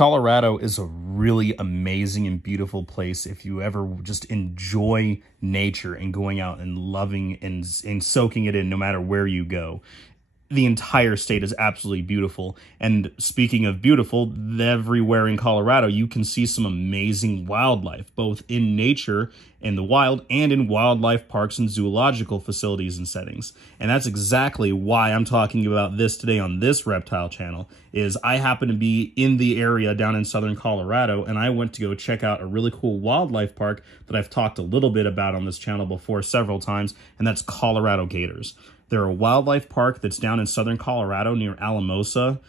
Colorado is a really amazing and beautiful place if you ever just enjoy nature and going out and loving and soaking it in no matter where you go. The entire state is absolutely beautiful. And speaking of beautiful, everywhere in Colorado, you can see some amazing wildlife, both in nature, in the wild, and in wildlife parks and zoological facilities and settings. And that's exactly why I'm talking about this today on this Reptile channel, is I happen to be in the area down in southern Colorado, and I went to go check out a really cool wildlife park that I've talked a little bit about on this channel before several times, and that's Colorado Gators. They're a wildlife park that's down in southern Colorado near Alamosa.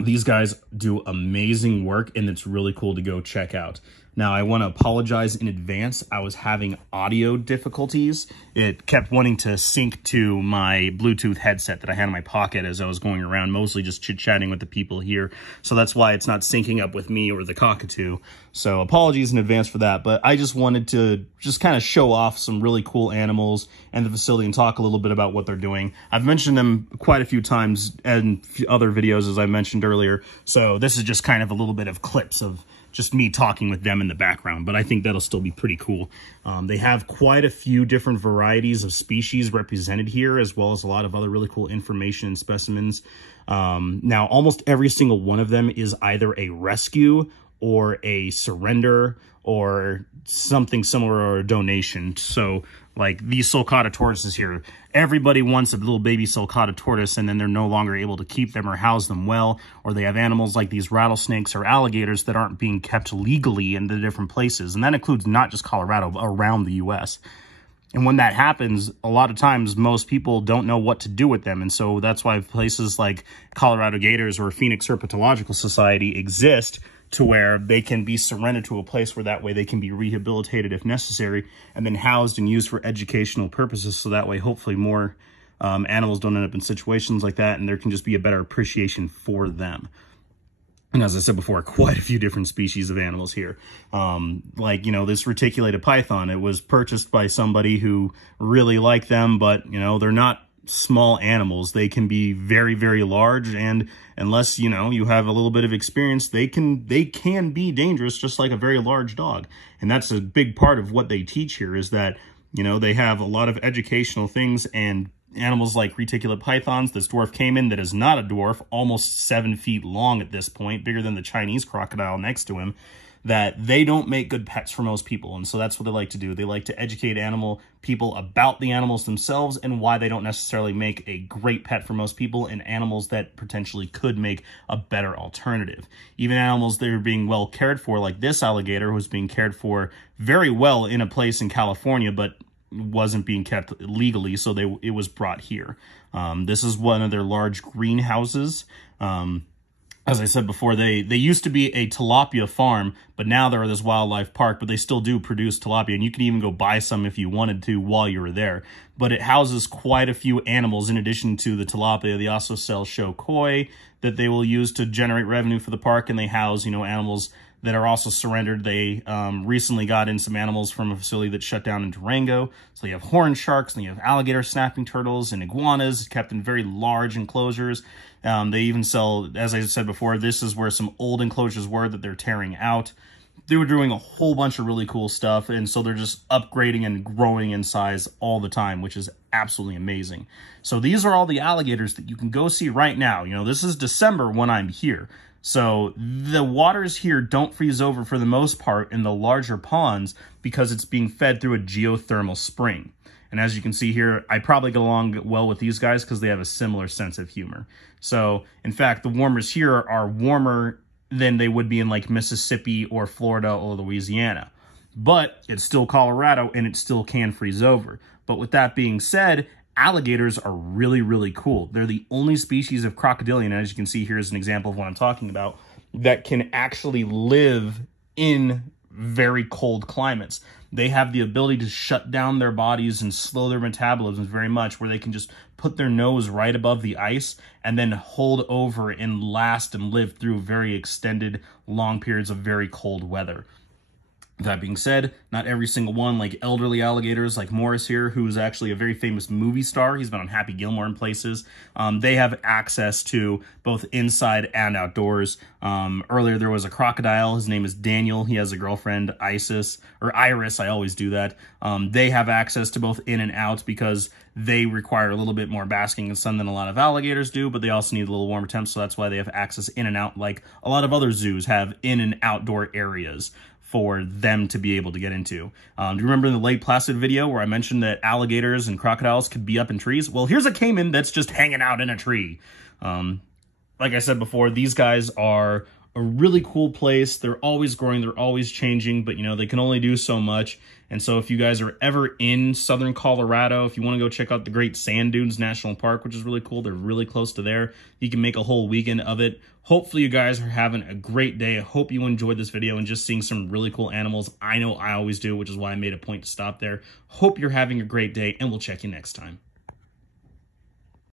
These guys do amazing work, and it's really cool to go check out. Now, I want to apologize in advance. I was having audio difficulties. It kept wanting to sync to my Bluetooth headset that I had in my pocket as I was going around, mostly just chit-chatting with the people here. So that's why it's not syncing up with me or the cockatoo. So apologies in advance for that. But I just wanted to just kind of show off some really cool animals and the facility and talk a little bit about what they're doing. I've mentioned them quite a few times in other videos, as I mentioned earlier. So this is just kind of a little bit of clips of just me talking with them in the background, but I think that'll still be pretty cool. They have quite a few different varieties of species represented here, as well as a lot of other really cool information and specimens. Now, almost every single one of them is either a rescue or a surrender or something similar, or a donation. So like these sulcata tortoises here, everybody wants a little baby sulcata tortoise, and then they're no longer able to keep them or house them well, or they have animals like these rattlesnakes or alligators that aren't being kept legally in the different places. And that includes not just Colorado, but around the US. And when that happens, a lot of times most people don't know what to do with them. And so that's why places like Colorado Gators or Phoenix Herpetological Society exist, to where they can be surrendered to a place where that way they can be rehabilitated if necessary, and then housed and used for educational purposes. So that way, hopefully more animals don't end up in situations like that, and there can just be a better appreciation for them. And as I said before, quite a few different species of animals here. Like, you know, this reticulated python, it was purchased by somebody who really liked them, but, you know, they're not small animals. They can be very, very large, and unless, you know, you have a little bit of experience, they can be dangerous, just like a very large dog. And that's a big part of what they teach here, is that, you know, they have a lot of educational things, and animals like reticulate pythons, this dwarf caiman that is not a dwarf, almost 7 feet long at this point, bigger than the Chinese crocodile next to him, that they don't make good pets for most people. And so that's what they like to do. They like to educate people about the animals themselves and why they don't necessarily make a great pet for most people, and animals that potentially could make a better alternative. Even animals that are being well cared for, like this alligator was being cared for very well in a place in California, but wasn't being kept legally, so it was brought here. This is one of their large greenhouses. As I said before, they used to be a tilapia farm, but now they're this wildlife park, but they still do produce tilapia, and you can even go buy some if you wanted to while you were there. But it houses quite a few animals in addition to the tilapia. They also sell show koi that they will use to generate revenue for the park, and they house, you know, animals that are also surrendered. They recently got in some animals from a facility that shut down in Durango. So you have horned sharks, and you have alligator snapping turtles and iguanas kept in very large enclosures. They even sell, as I said before, this is where some old enclosures were that they're tearing out. They were doing a whole bunch of really cool stuff, and so they're just upgrading and growing in size all the time, which is absolutely amazing. So these are all the alligators that you can go see right now. You know, this is December when I'm here. So the waters here don't freeze over for the most part in the larger ponds because it's being fed through a geothermal spring. And as you can see here, I probably get along well with these guys because they have a similar sense of humor. So, in fact, the warmers here are warmer than they would be in like Mississippi or Florida or Louisiana. But it's still Colorado, and it still can freeze over. But with that being said, alligators are really, really cool. They're the only species of crocodilian, as you can see here is an example of what I'm talking about, that can actually live in very cold climates. They have the ability to shut down their bodies and slow their metabolisms very much, where they can just put their nose right above the ice and then hold over and last and live through very extended, long periods of very cold weather. That being said, not every single one, like elderly alligators like Morris here, who's actually a very famous movie star. He's been on Happy Gilmore and places. They have access to both inside and outdoors. Earlier, there was a crocodile. His name is Daniel. He has a girlfriend, Iris. I always do that. They have access to both in and out because they require a little bit more basking in sun than a lot of alligators do, but they also need a little warmer temps, so that's why they have access in and out like a lot of other zoos have in and outdoor areas for them to be able to get into. Do you remember in the Lake Placid video where I mentioned that alligators and crocodiles could be up in trees? Well, here's a caiman that's just hanging out in a tree. Like I said before, these guys are a really cool place. They're always growing, they're always changing, but you know, they can only do so much. And so if you guys are ever in southern Colorado, if you want to go check out the Great Sand Dunes National Park, which is really cool, they're really close to there. You can make a whole weekend of it. Hopefully you guys are having a great day. I hope you enjoyed this video and just seeing some really cool animals. I know I always do, which is why I made a point to stop there. Hope you're having a great day, and we'll check you next time.